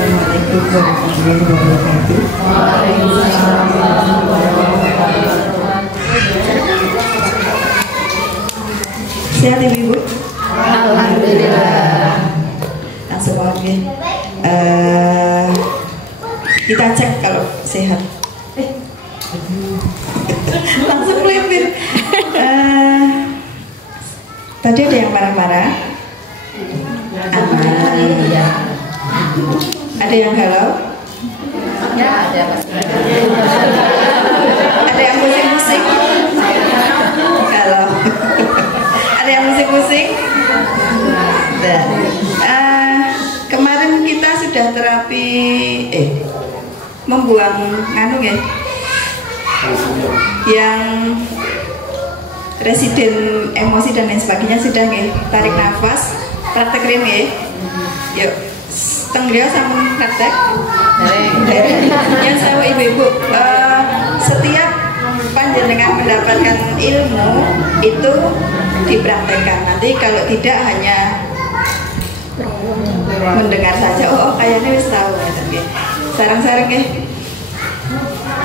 Assalamualaikum warahmatullahi wabarakatuh. Sehat Ibu? Alhamdulillah. Langsung aja. Kita cek kalau sehat. Langsung melipir. Tadi ada yang marah-marah. Ada yang galau? Ya, ada. Ada yang pusing-pusing? Galau. Ada yang pusing-pusing? Kemarin kita sudah terapi membuang ya, yang residen emosi dan lain sebagainya sudah ya. Tarik nafas, praktek ya. Yuk, tenggel sama praktek. Yang saya ibu-ibu, setiap panjenengan mendapatkan ilmu itu dipraktekkan. Nanti kalau tidak hanya mendengar saja, oh kayaknya wis tahu ya. Sarang-sarang ya.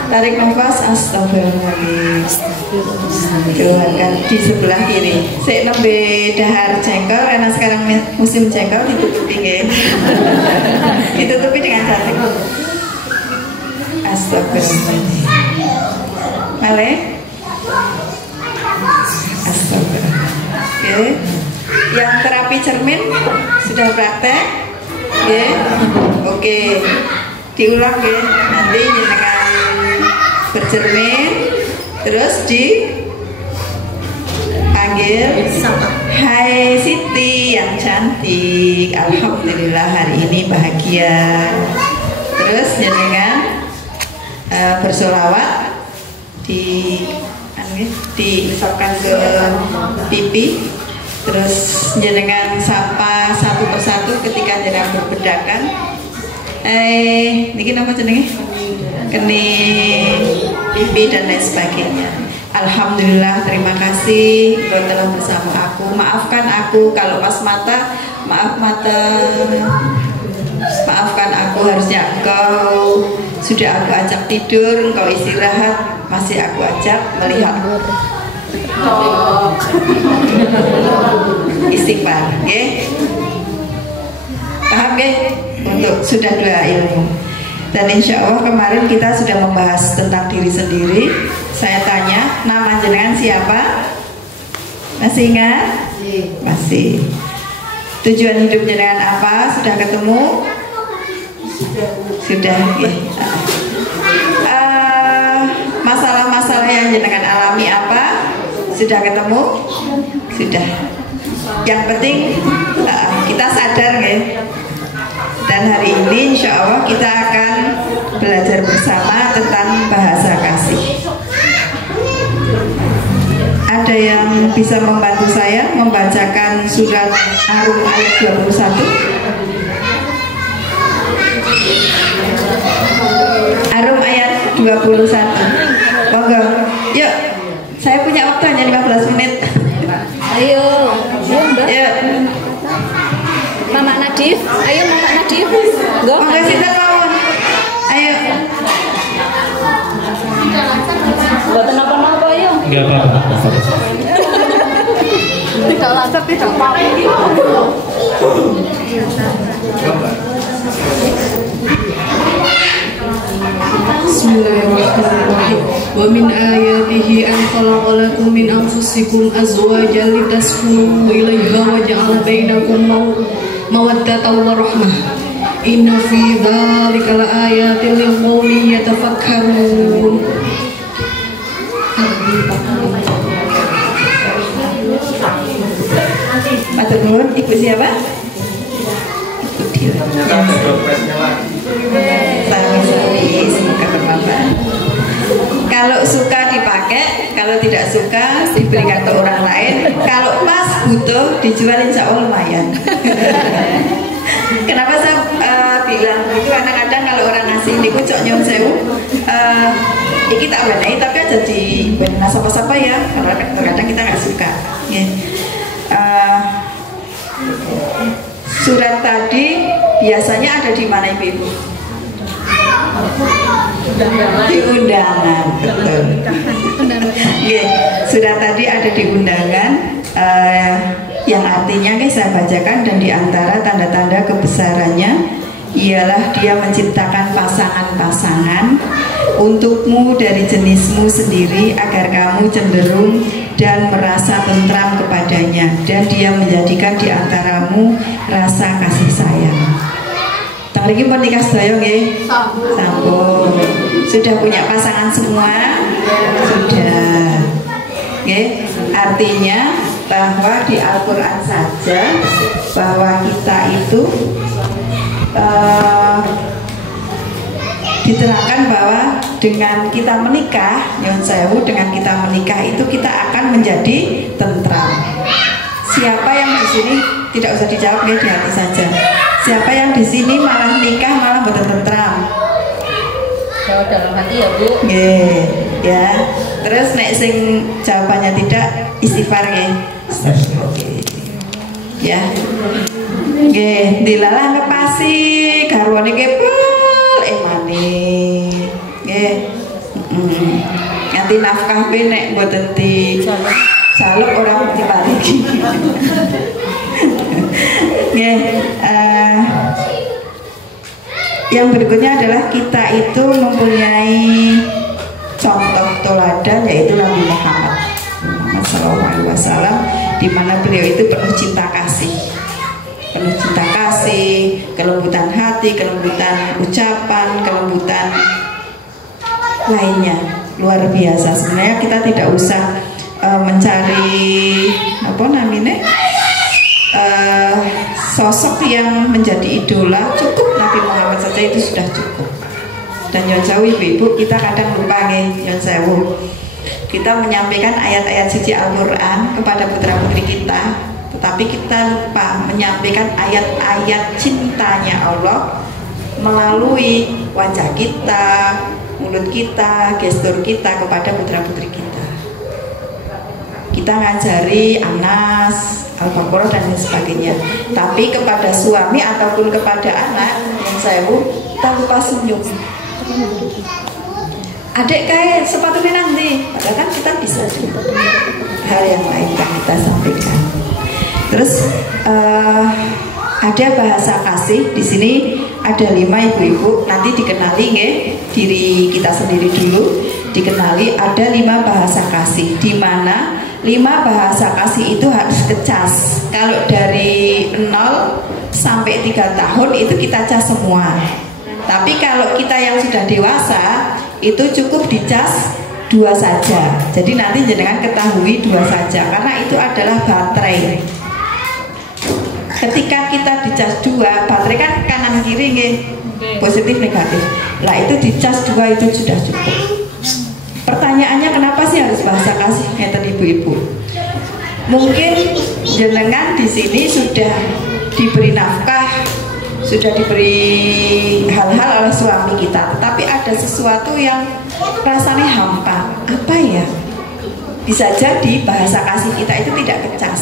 Tarik nafas, astagfirullahaladzim. Keluarkan di sebelah kiri. Saya nembe dahar jengkol karena sekarang musim jengkol, ditutupi ya. Ditutupi dengan cantik. Astagfirullahaladzim. Male. Astagfirullahaladzim. Oke. Yang terapi cermin sudah praktek? Ya. Oke. Diulang ya. Nanti jenengan bercermin, terus dipanggil, hai Siti yang cantik, alhamdulillah hari ini bahagia. Terus jenengan bersolawat, diusapkan ke pipi. Terus jenengan sapa satu persatu ketika jenengan berbedakan. Niki nama jenenge? Kening, pipi dan lain sebagainya. Alhamdulillah, terima kasih kau telah bersama aku. Maafkan aku kalau pas mata, maafkan aku, harusnya engkau sudah aku ajak tidur, engkau istirahat, masih aku ajak melihat. Istighfar, ya? Paham ya? Untuk sudah dua ilmu. Dan insya Allah kemarin kita sudah membahas tentang diri sendiri. Saya tanya, nama jenengan siapa? Masih ingat? Masih. Tujuan hidup jenengan apa? Sudah ketemu? Sudah. Ya. Masalah-masalah yang jenengan alami apa? Sudah ketemu? Sudah. Yang penting kita sadar ya. Dan hari ini insya Allah kita akan belajar bersama tentang bahasa kasih. Ada yang bisa membantu saya membacakan surat Ar-Rum ayat 21? Ar-Rum ayat 21. Monggo. Yuk, saya punya waktu hanya 15 menit. Ayo, Mbak. Yuk. Mama Nadif, ayo Mama Nadif. Go. Monggo sinten mawon. Ayo. Buat apa-apa ayo. Enggak apa-apa. Tidak lancar, tidak apa-apa. Bismillahirrahmanirrahim. Wa min ayatihi an khalaqa lakum min anfusikum azwajan litaskunu ilaiha wa ja'ala bainakum mawaddatan wa rahmah. Inna fi dzalika laayatin liqaumin yatafakkarun. Matur nuwun, Ibu siapa? Ibu Sami, semoga bermanfaat. Kalau suka dipakai, kalau tidak suka diberikan ke orang lain. Kalau pas butuh dijual, insya Allah lumayan. Kenapa saya bilang itu? Kadang-kadang kalau orang ngasih ini cok nyom sewu, ini tak benar, tapi aja di benar siapa-siapa ya. Karena kadang kita nggak suka. Surat tadi biasanya ada di mana ibu-ibu? Di undangan, betul. Sudah tadi ada di undangan, yang artinya saya bacakan, dan di antara tanda-tanda kebesarannya ialah dia menciptakan pasangan-pasangan untukmu dari jenismu sendiri agar kamu cenderung dan merasa tentram kepadanya, dan dia menjadikan di antaramu rasa kasih sayang. Tang lagi pun nikah sedaya nggih? Sampun. Sudah punya pasangan semua? Sudah. Nggih, artinya bahwa di Al-Qur'an saja bahwa kita itu diterangkan bahwa dengan kita menikah, Nyon Sewu, dengan kita menikah itu kita akan menjadi tentram. Siapa yang di sini, tidak usah dijawab ya, di hati saja. Siapa yang di sini malah nikah malah boten tentram? Jawab dalam hati ya Bu. Nggih, ya. Terus nek sing jawabannya tidak, istighfar nggih. Ya. Nggih, dilalah ngepasi garwane kepul emane. Nggih. Nganti nafkah pe nek mboten di salep ora diparingi. Nggih, yang berikutnya adalah kita itu mempunyai contoh teladan, yaitu Nabi Muhammad SAW, di mana beliau itu penuh cinta kasih, kelembutan hati, kelembutan ucapan, kelembutan lainnya luar biasa. Sebenarnya kita tidak usah mencari apa namanya sosok yang menjadi idola, cukup Nabi Muhammad saja itu sudah cukup. Dan Nyon Sewu ibu-ibu, kita kadang lupa nih Nyon Sewu, kita menyampaikan ayat-ayat suci Al-Quran kepada putra-putri kita, tetapi kita lupa menyampaikan ayat-ayat cintanya Allah melalui wajah kita, mulut kita, gestur kita kepada putra-putri kita. Kita ngajari Anas, Al-Baqarah dan lain sebagainya, tapi kepada suami ataupun kepada anak yang Sewu kita lupa senyum. Adik kayak sepatunya nanti, padahal kan kita bisa hal yang lain yang kita sampaikan. Terus ada bahasa kasih di sini, ada 5 ibu-ibu, nanti dikenali nge, diri kita sendiri dulu, dikenali ada 5 bahasa kasih, di mana 5 bahasa kasih itu harus kecas. Kalau dari 0 sampai 3 tahun itu kita cas semua. Tapi kalau kita yang sudah dewasa itu cukup dicas 2 saja. Jadi nanti jenengan ketahui 2 saja, karena itu adalah baterai. Ketika kita dicas 2, baterai kan kanan kiri nih, positif negatif. Lah itu dicas 2 itu sudah cukup. Pertanyaannya kenapa sih harus bahasa kasih, ngeten ibu-ibu? Mungkin jenengan di sini sudah diberi nafkah, sudah diberi hal-hal oleh suami kita, tetapi ada sesuatu yang rasanya hampa. Apa ya? Bisa jadi bahasa kasih kita itu tidak kecas.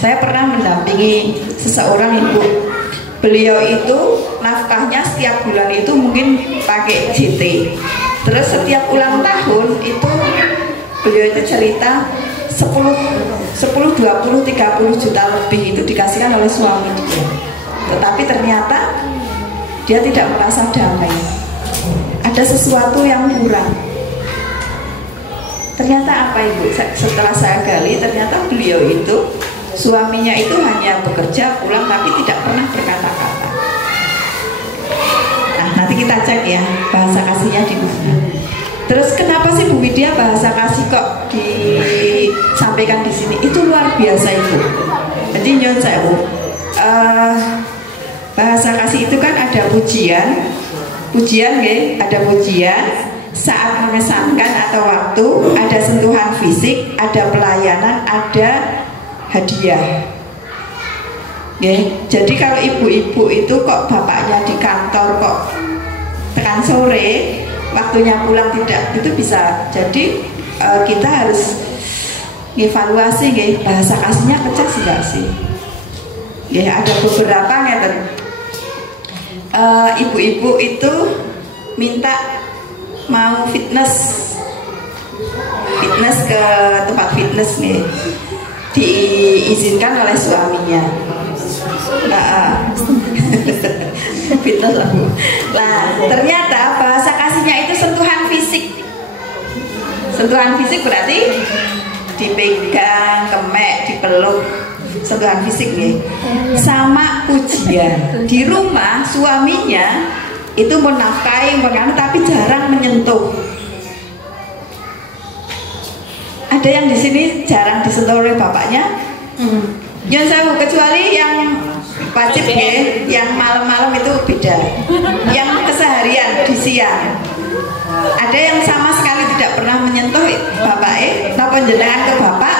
Saya pernah mendampingi seseorang ibu. Beliau itu nafkahnya setiap bulan itu mungkin pakai JT. Terus setiap ulang tahun itu beliau itu cerita 10, 20, 30 juta lebih itu dikasihkan oleh suami dia. Tetapi ternyata dia tidak merasa damai. Ada sesuatu yang kurang. Ternyata apa ibu? Setelah saya gali, ternyata beliau itu, suaminya itu hanya bekerja pulang tapi tidak pernah berkata-kata. Nah, nanti kita cek ya bahasa kasihnya di mana. Terus kenapa sih Bu Widya bahasa kasih kok disampaikan di sini? Itu luar biasa ibu. Jadi Nyon Sewu, bahasa kasih itu kan ada pujian, nggih, ada pujian saat mengesankan atau waktu, ada sentuhan fisik, ada pelayanan, ada hadiah. Jadi kalau ibu-ibu itu kok bapaknya di kantor kok tekan sore, waktunya pulang tidak, itu bisa jadi kita harus evaluasi bahasa kasihnya kecas enggak sih? Ya, ada beberapa ngeten. Ibu-ibu itu minta mau fitness ke tempat fitness nih, diizinkan oleh suaminya. Fitness lah Bu. Nah, ternyata bahasa kasihnya itu sentuhan fisik. Sentuhan fisik berarti dipegang, kemek, dipeluk, sentuhan fisik nih. Sama pujian. Di rumah suaminya itu menafkahi, tapi jarang menyentuh. Ada yang di sini jarang disentuh oleh bapaknya. Nyun sewu, kecuali yang wajib ya, yang malam-malam itu beda. Yang keseharian di siang. Ada yang sama sekali tidak pernah menyentuh bapaknya, napa jenengan ke bapak?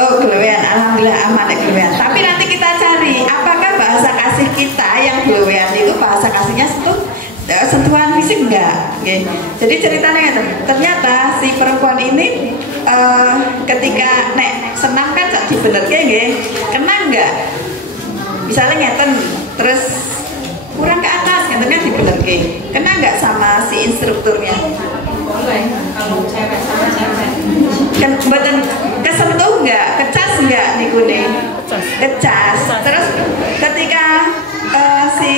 Oh, gelewean, alhamdulillah aman ya gelewean. Tapi nanti kita cari apakah bahasa kasih kita yang gelewean itu bahasa kasihnya sentuhan fisik enggak? Okay. Jadi ceritanya ternyata si perempuan ini ketika nek senang kan sak dibenerke nggih, kena enggak? Misalnya ngeten, terus kurang ke atas ngeten kan dibenerke. Kena enggak sama si instrukturnya? Kalau cewek sama cewek. Kan mboten kesentuh enggak? Kecas enggak niku nih? Kecas. Terus ketika si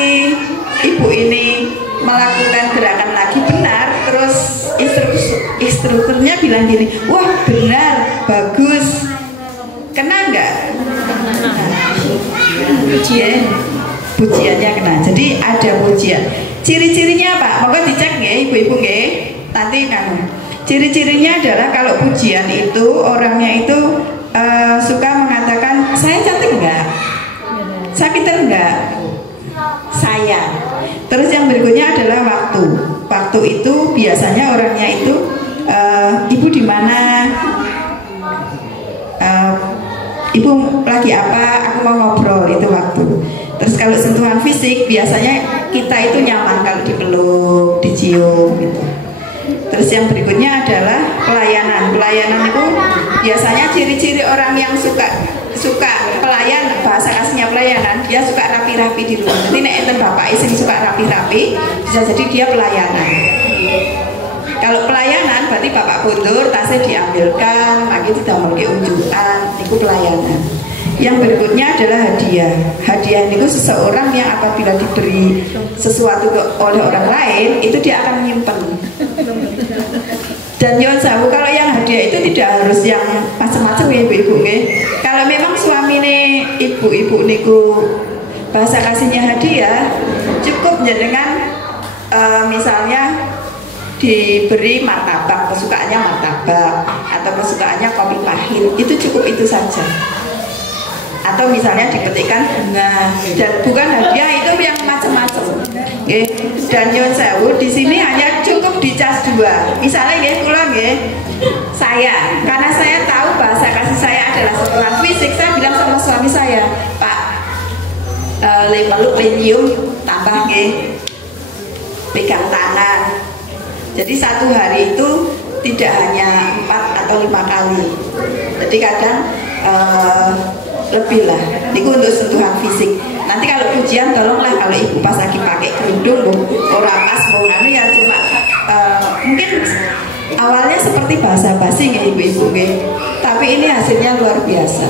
ibu ini melakukan gerakan lagi benar, terus instrukturnya bilang gini, wah benar, bagus, kena nggak? Pujiannya kena. Jadi ada pujian. Ciri-cirinya Pak, maka dicek ya ibu-ibu ya. Nanti kan. Ciri-cirinya adalah kalau pujian itu orangnya itu suka mengatakan saya cantik nggak, saya pintar nggak, saya. Terus yang berikutnya adalah waktu. Waktu itu biasanya orangnya itu ibu di mana, ibu lagi apa, aku mau ngobrol, itu waktu. Terus kalau sentuhan fisik biasanya kita itu nyaman kalau dipeluk, dicium gitu. Terus yang berikutnya adalah pelayanan. Pelayanan itu biasanya ciri-ciri orang yang suka pelayan, bahasa kasihnya pelayanan, dia suka rapi-rapi di rumah. Jadi nek enten bapak istri suka rapi-rapi, bisa jadi dia pelayanan. Kalau pelayanan berarti bapak mundur, tasnya diambilkan, lagi tidak mau unjukan, itu pelayanan. Yang berikutnya adalah hadiah. Hadiah itu seseorang yang apabila diberi sesuatu oleh orang lain, itu dia akan menyimpan. Dan Yon Sawu, kalau yang hadiah itu tidak harus yang macam-macam ya ibu-ibu ya. Kalau memang suami nih ibu-ibu niku bahasa kasihnya hadiah, cukup dengan misalnya diberi martabak, kesukaannya martabak atau kesukaannya kopi pahit, itu cukup itu saja. Atau misalnya dipetikkan bunga, dan bukan hadiah itu yang macam-macam. Dan Yon Sewu di sini hanya cukup dicas 2. Misalnya pulang saya, karena saya tahu bahasa kasih saya adalah sentuhan fisik, saya bilang sama suami saya, Pak, peluk nyium tambah pegang tangan. Jadi satu hari itu tidak hanya 4 atau 5 kali. Jadi kadang lebih lah. Itu untuk sentuhan fisik. Nanti kalau pujian tolonglah kalau ibu pas lagi pakai kerudung orang pas mau anu ya cuma mungkin awalnya seperti basa-basi ya ibu-ibu tapi ini hasilnya luar biasa.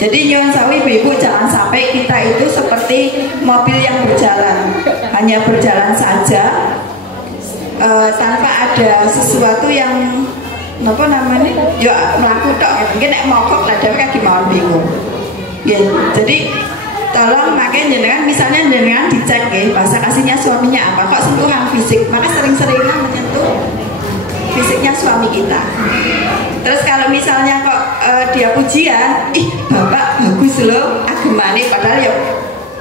Jadi Nyuwun Sewu ibu-ibu, jangan sampai kita itu seperti mobil yang berjalan, hanya berjalan saja tanpa ada sesuatu yang apa namanya ya melaku tok, mungkin nek mogok lah dhewe kan dimawon bingung. Jadi tolong makanya jenengan misalnya jenengan dicek bahasa kasihnya suaminya apa, kok sentuhan fisik, maka sering-seringlah menyentuh fisiknya suami kita. Terus kalau misalnya kok dia pujian, ih bapak bagus loh agemane, padahal ya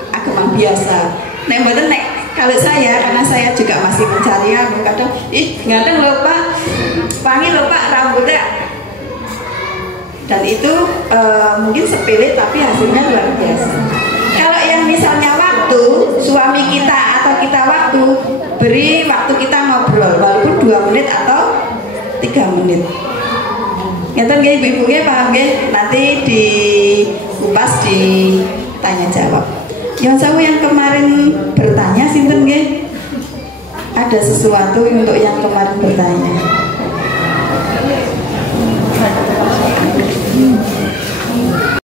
agama biasa. Nek mboten nek kalau saya, karena saya juga masih mencari kadang ih ngaten lho Pak, wangi lho Pak rambutnya. Dan itu mungkin sepele tapi hasilnya luar biasa. Kalau yang misalnya waktu, suami kita atau kita waktu, beri waktu kita ngobrol walaupun 2 menit atau 3 menit. Ngeten nggih ibu-ibu nggih paham nggih? Nanti dikupas ditanya jawab. Yang saya yang kemarin bertanya sinten nggih? Ada sesuatu untuk yang kemarin bertanya.